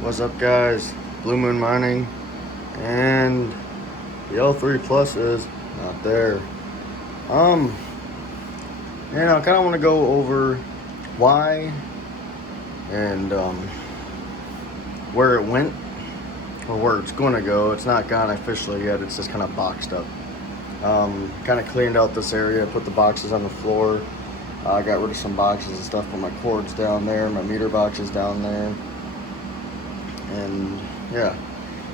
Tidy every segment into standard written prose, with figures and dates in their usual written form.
What's up, guys? Blue Moon Mining, and the L3 Plus is not there. Um, I kind of want to go over why and where it went or where it's going to go. It's not gone officially yet. It's just kind of boxed up. Kind of cleaned out this area, put the boxes on the floor. I got rid of some boxes and stuff, put my cords down there, my meter boxes down there. And yeah,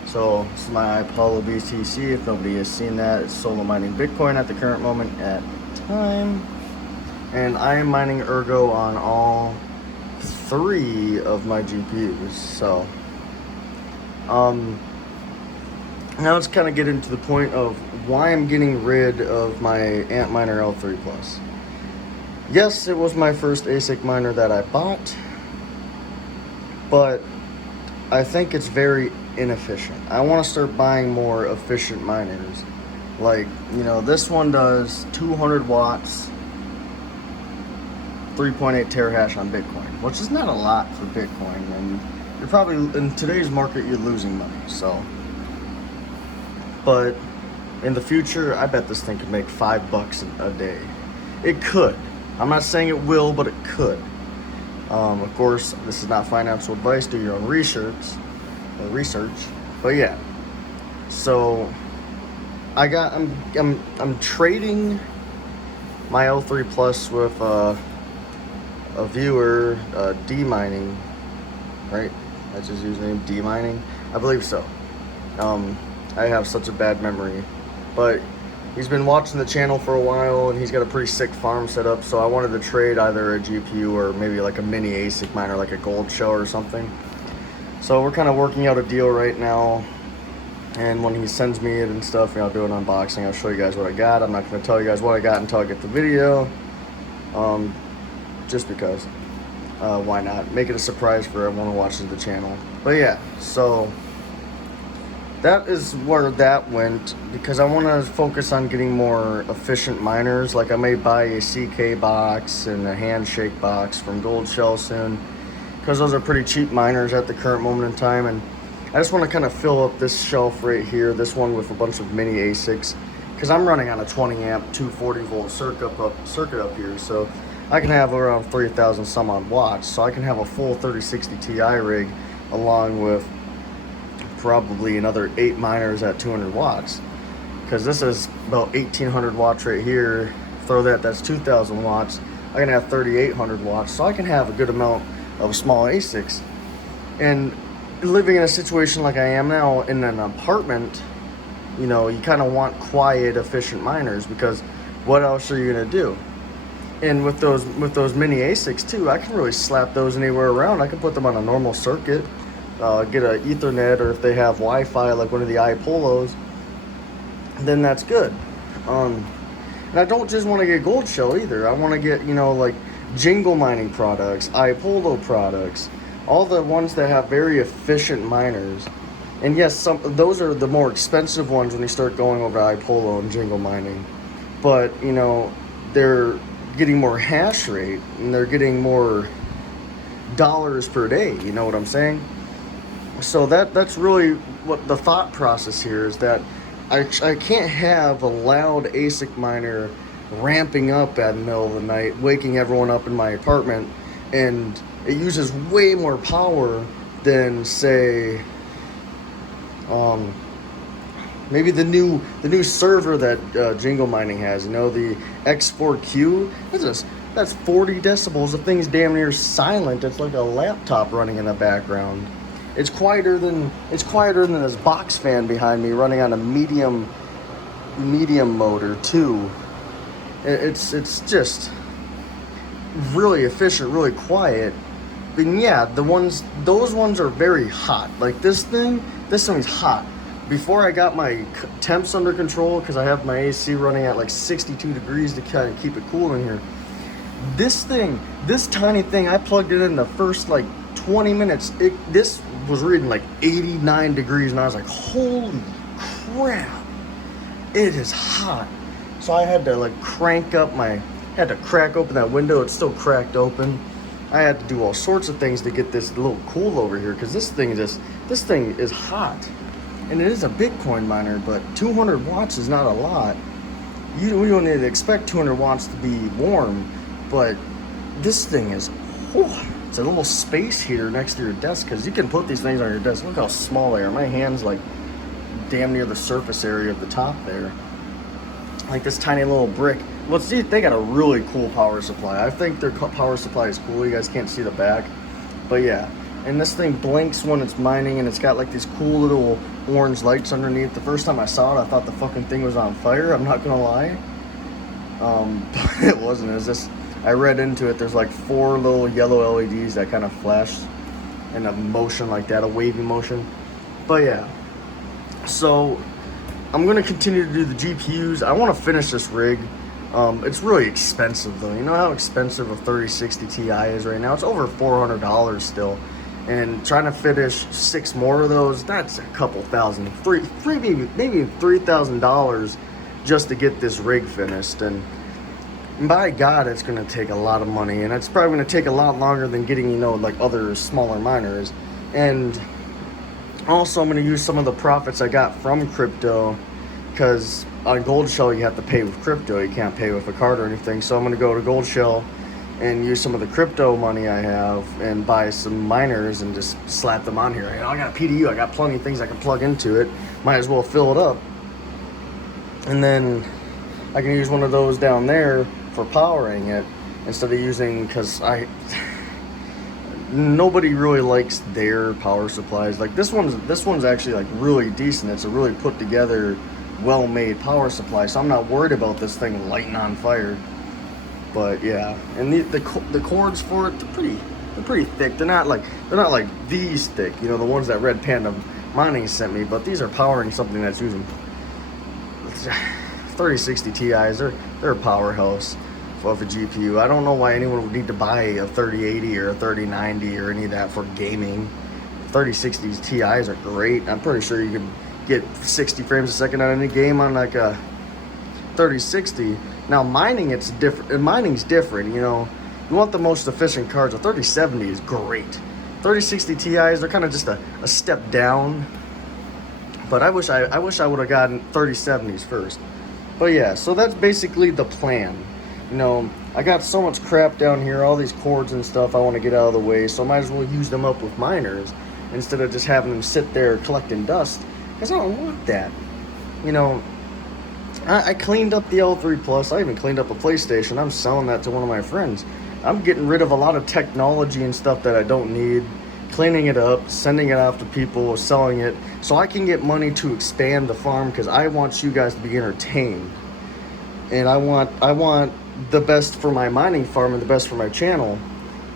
so this is my Apollo BTC. If nobody has seen that, it's solo mining Bitcoin at the current moment at time. And I am mining Ergo on all 3 of my GPUs. So, now let's kind of get into the point of why I'm getting rid of my Antminer L3 Plus. Yes, it was my first ASIC miner that I bought, but I think it's very inefficient. I want to start buying more efficient miners. Like, this one does 200 watts, 3.8 terahash on Bitcoin, which is not a lot for Bitcoin. And you're probably, in today's market, you're losing money. So, but in the future, I bet this thing could make $5 a day. It could. I'm not saying it will, but it could. Of course, this is not financial advice. Do your own research. But yeah. So I'm trading my L3 Plus with a viewer, D Mining, right? That's his username, D Mining. I believe so. I have such a bad memory, but he's been watching the channel for a while, and he's got a pretty sick farm set up, so I wanted to trade either a GPU or maybe like a mini ASIC miner, like a gold shell or something. So we're kind of working out a deal right now, and when he sends me it and stuff, I'll do an unboxing. I'll show you guys what I got. I'm not going to tell you guys what I got until I get the video, just because. Why not? Make it a surprise for everyone who watches the channel. But yeah, so that is where that went, because I want to focus on getting more efficient miners. Like, I may buy a CK box and a handshake box from Gold Shell soon, because those are pretty cheap miners at the current moment in time. And I just want to kind of fill up this shelf right here, this one, with a bunch of mini ASICs, because I'm running on a 20 amp 240 volt circuit up here, so I can have around 3,000 some odd watts. So I can have a full 3060 Ti rig along with probably another 8 miners at 200 watts, because this is about 1,800 watts right here. Throw that's 2,000 watts. I can have 3,800 watts, so I can have a good amount of small ASICs. And living in a situation like I am now in an apartment, you kind of want quiet, efficient miners, because what else are you gonna do? And with those mini ASICs too, I can really slap those anywhere around. I can put them on a normal circuit, get an Ethernet, or if they have Wi-Fi like one of the iPolos, then that's good. And I don't just want to get Gold Shell either. I want to get, like Jingle mining products, iPolo products, all the ones that have very efficient miners. And yes, those are the more expensive ones when you start going over iPolo and Jingle mining. But, they're getting more hash rate, and they're getting more dollars per day, you know what I'm saying? So that's really what the thought process here is, that I can't have a loud ASIC miner ramping up at the middle of the night, waking everyone up in my apartment, and it uses way more power than, say, maybe the new server that Jingle Mining has. The X4Q. That's 40 decibels. The thing's damn near silent. It's like a laptop running in the background. It's quieter than this box fan behind me running on a medium motor too. It's just really efficient, really quiet. But yeah, those ones are very hot. Like this thing's hot. Before I got my temps under control, because I have my AC running at like 62 degrees to kind of keep it cool in here. This tiny thing, I plugged it in the first like 20 minutes. This was reading like 89 degrees, and I was like, holy crap, it is hot. So I had to like crack open that window. It's still cracked open. I had to do all sorts of things to get this little cool over here, because this thing is hot. And it is a Bitcoin miner, but 200 watts is not a lot. We don't need to expect 200 watts to be warm, but this thing is, it's a little space heater next to your desk, because you can put these things on your desk. Look how small they are. My hand's like damn near the surface area of the top there. Like this tiny little brick. Well, see, they got a really cool power supply. I think their power supply is cool. You guys can't see the back, but yeah. And this thing blinks when it's mining, and it's got like these cool little orange lights underneath. The first time I saw it, I thought the fucking thing was on fire. I'm not gonna lie. But it wasn't. It was just, I read into it. There's like 4 little yellow LEDs that kind of flash in a motion like that, a wavy motion. But yeah. So I'm gonna continue to do the GPUs. I want to finish this rig. It's really expensive though. You know how expensive a 3060 Ti is right now? It's over $400 still. And trying to finish 6 more of those, that's a couple thousand, maybe $3,000 just to get this rig finished. And by God, it's gonna take a lot of money, and it's probably gonna take a lot longer than getting, you know, like other smaller miners. And also I'm gonna use some of the profits I got from crypto, because on Gold Shell you have to pay with crypto, you can't pay with a card or anything. So I'm gonna go to Gold Shell and use some of the crypto money I have and buy some miners and just slap them on here. You know, I got a PDU, I got plenty of things I can plug into it. Might as well fill it up. And then I can use one of those down there for powering it instead of using, because nobody really likes their power supplies. Like this one's actually like really decent. It's a really put together, well-made power supply, so I'm not worried about this thing lighting on fire. But yeah, and the cords for it, they're pretty thick. They're not like these thick, you know, the ones that Red Panda Mining sent me. But these are powering something that's using 3060 Ti's. They're a powerhouse of a GPU. I don't know why anyone would need to buy a 3080 or a 3090 or any of that for gaming. 3060 Ti's are great. I'm pretty sure you could get 60 frames a second on any game on like a 3060. Now mining, it's different. Mining's different, you know. You want the most efficient cards. A 3070 is great. 3060 Ti's, they're kind of just a step down. But I wish I would have gotten 3070s first. But yeah, so that's basically the plan. You know, I got so much crap down here, all these cords and stuff I want to get out of the way, so I might as well use them up with miners instead of just having them sit there collecting dust, because I don't want that. You know, I cleaned up the L3 Plus. I even cleaned up a PlayStation. I'm selling that to one of my friends. I'm getting rid of a lot of technology and stuff that I don't need, cleaning it up, sending it off to people, selling it, so I can get money to expand the farm, because I want you guys to be entertained. And I want the best for my mining farm and the best for my channel.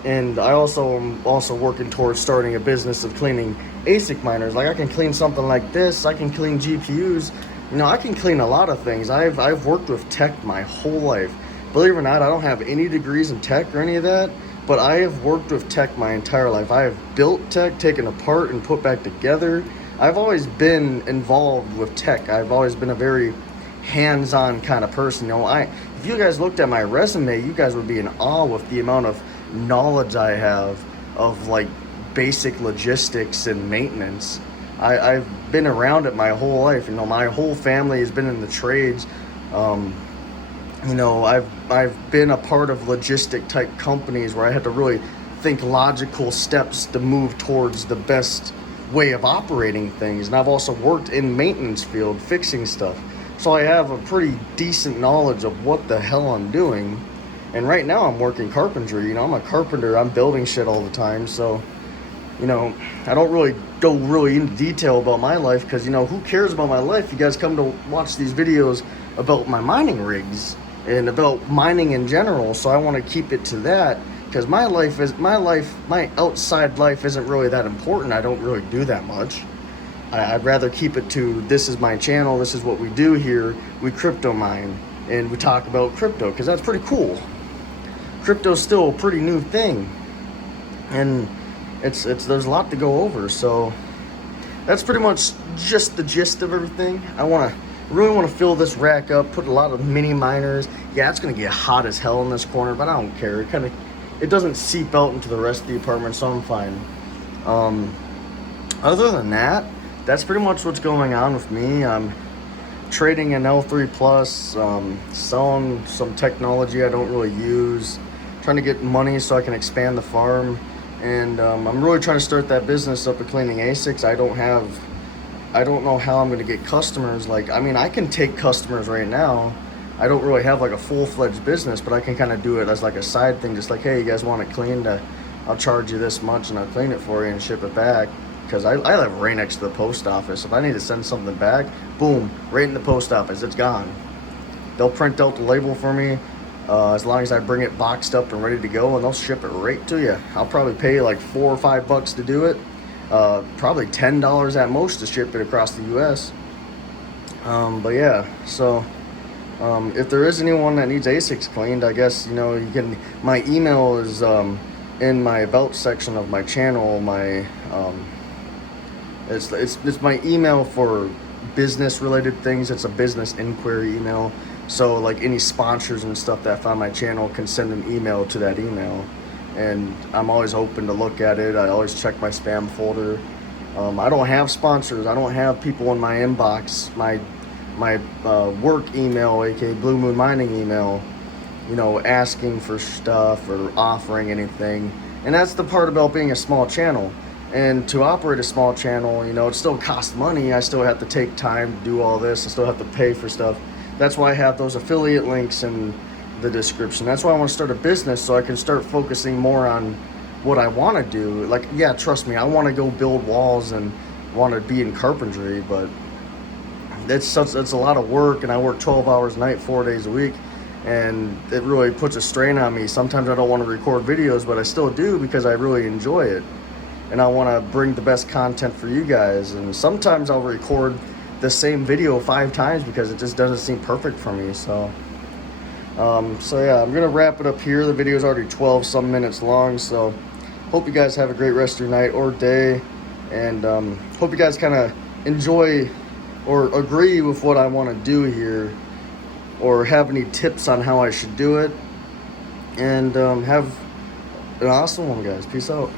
And I am also working towards starting a business of cleaning ASIC miners. Like I can clean something like this, I can clean GPUs. You know, I can clean a lot of things. I've worked with tech my whole life. Believe it or not, I don't have any degrees in tech or any of that, but I have worked with tech my entire life. I have built tech, taken apart and put back together. I've always been involved with tech. I've always been a very hands-on kind of person. You know, if you guys looked at my resume, you guys would be in awe with the amount of knowledge I have of like basic logistics and maintenance. I've been around it my whole life. You know, my whole family has been in the trades. You know, I've been a part of logistic type companies where I had to really think logical steps to move towards the best way of operating things. And I've also worked in maintenance field fixing stuff. So I have a pretty decent knowledge of what the hell I'm doing. And right now I'm working carpentry. You know, I'm a carpenter. I'm building shit all the time. So, you know, I don't really go into detail about my life, because, you know, who cares about my life? You guys come to watch these videos about my mining rigs and about mining in general. So I want to keep it to that, because my outside life isn't really that important. I don't really do that much. I'd rather keep it to, this is my channel, this is what we do here. We crypto mine and we talk about crypto, because that's pretty cool. Crypto's still a pretty new thing, and it's there's a lot to go over. So that's pretty much just the gist of everything. I really want to fill this rack up, put a lot of mini miners. Yeah, it's gonna get hot as hell in this corner, but I don't care. It it doesn't seep out into the rest of the apartment, so I'm fine. Other than that, that's pretty much what's going on with me. I'm trading an L3 Plus, selling some technology I don't really use, trying to get money so I can expand the farm, and I'm really trying to start that business up of cleaning ASICs. I don't know how I'm going to get customers. Like, I mean, I can take customers right now. I don't really have like a full-fledged business, but I can kind of do it as like a side thing, just like, hey, you guys want it cleaned? I'll charge you this much and I'll clean it for you and ship it back. Because I live right next to the post office. If I need to send something back, boom, right in the post office, it's gone. They'll print out the label for me as long as I bring it boxed up and ready to go, and they'll ship it right to you. I'll probably pay like $4 or $5 to do it. Probably $10 at most to ship it across the U.S. But yeah, so if there is anyone that needs ASICs cleaned, I guess, you know, you can. My email is in my about section of my channel. My it's my email for business related things. It's a business inquiry email. So like any sponsors and stuff that find my channel can send an email to that email. And I'm always open to look at it. I always check my spam folder. I don't have sponsors. I don't have people in my inbox. My work email, aka Blue Moon Mining email, you know, asking for stuff or offering anything. And that's the part about being a small channel. And to operate a small channel, you know, it still costs money. I still have to take time to do all this. I still have to pay for stuff. That's why I have those affiliate links in the description. That's why I want to start a business, so I can start focusing more on what I want to do. Like, yeah, trust me, I want to go build walls and want to be in carpentry, but it's a lot of work, and I work 12 hours a night, 4 days a week, and it really puts a strain on me. Sometimes I don't want to record videos, but I still do because I really enjoy it. And I want to bring the best content for you guys. And sometimes I'll record the same video 5 times because it just doesn't seem perfect for me. So yeah, I'm gonna wrap it up here. The video is already 12 some minutes long. So hope you guys have a great rest of your night or day, and hope you guys kind of enjoy or agree with what I want to do here, or have any tips on how I should do it. And have an awesome one, guys. Peace out.